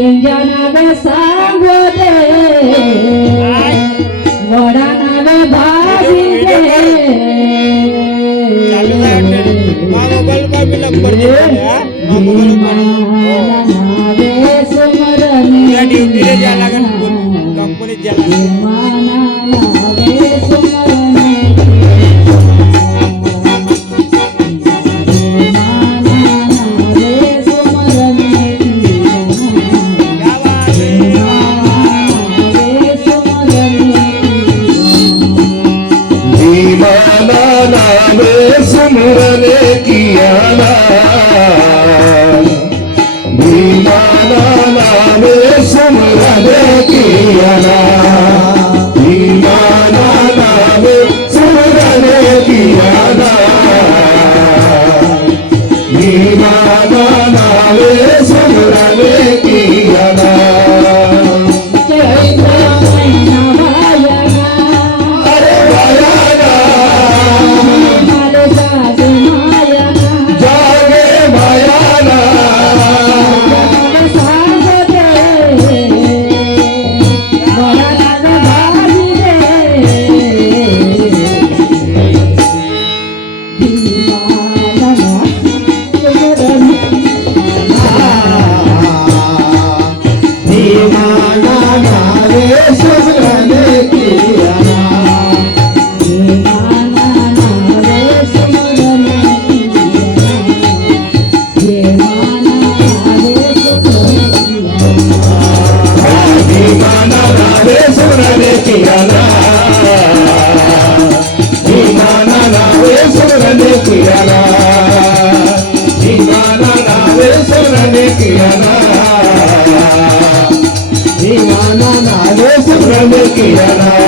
त्यांच्या नावे सांगो दे वडा नावे भाजी दे नावे सुमरणी सुमरने किया ना भीमाना नामे सुमरने किया ना भीमाना नामे सुमरने किया ना भीमाना नामे सुमरने किया ना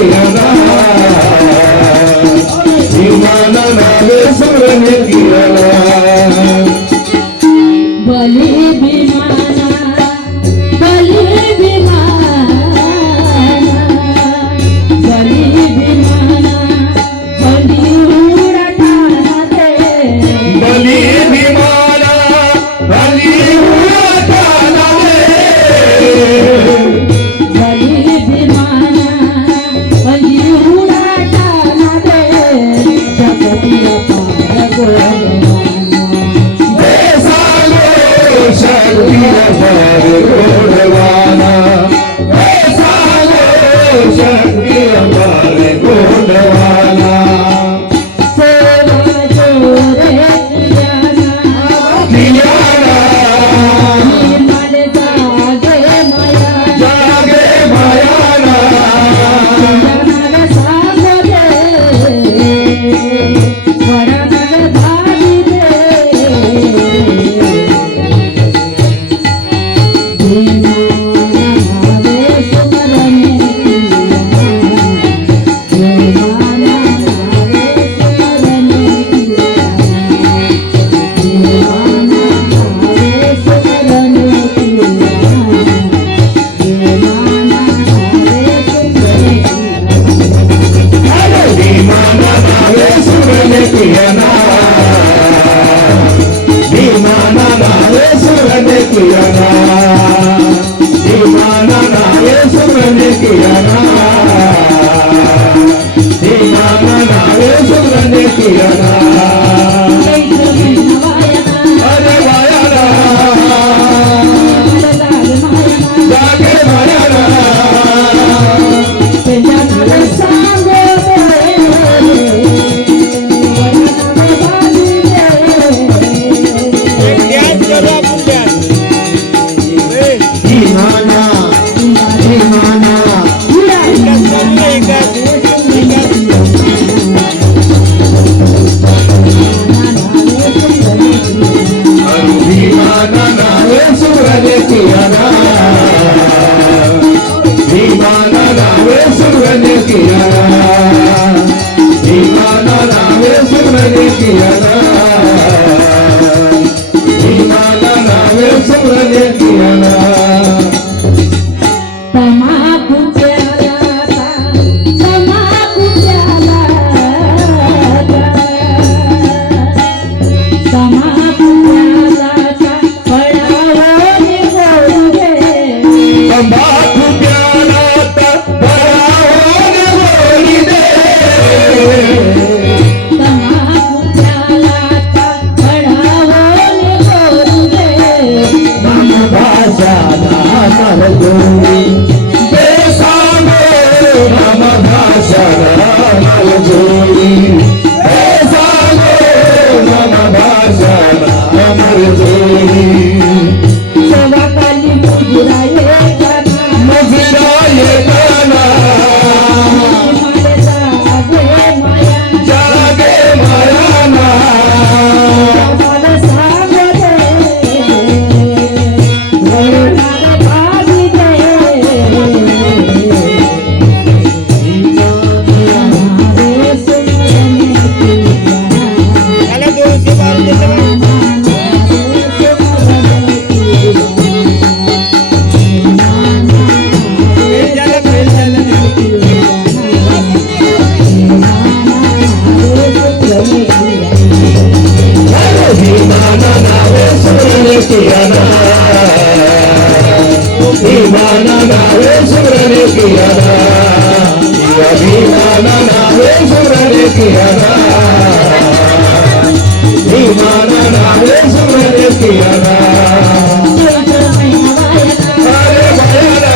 किया ना विमाना नावे सुमरने किया ना बली विमाना बली विमाना बली विमाना बली उड़ाना दे बली विमाना बली उड़ाना दे बली विमाना बली उड़ाना दे जगतिया पार गोडवाना ऐसा लो शक्ति हमारे गोडवाना सेवा जोरे कियाना कियाना निर्मल जागे माया जागे मायाना जगनग सांग दे वडनग भागी दे विमाना नावे सुमरने किया ना विमाना नावे सुमरने किया ना विमाना नावे सुमरने किया ना विमाना नावे सुमरने किया ना अरे मायाना जागे मायाना विमाना विमाना विमाना नावे सुमरने किया ना विमाना नावे सुमरने किया ना विमाना नावे सुमरने किया ना विमाना नावे सुमरने किया ना तमाकू प्याला तमाकू प्याला तमाकू प्याला पडावोने गोडे तंबाखू प्याला बरावने गोडी दे तमाकू प्याला पडावोने गोडे मन भाषा नामल जोडी बेसांगो नम भाषा नामल जोडी बेसांगो नम भाषा नामल जोडी सेवा काली मुजराये गाना मुजराये गाना जागे मायाना विमाना नावे सुमरने किया ना विमाना नावे सुमरने किया ना विमाना नावे सुमरने किया ना विमाना नावे सुमरने किया ना अरे मायाना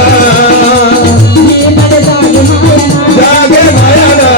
जागे मायाना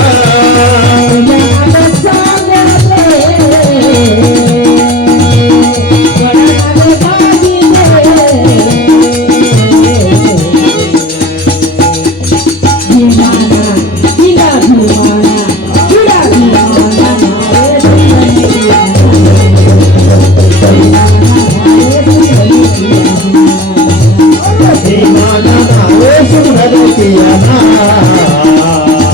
विमाना नावे सुमरने किया ना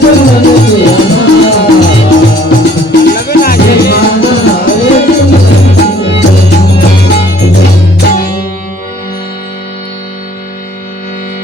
सोडून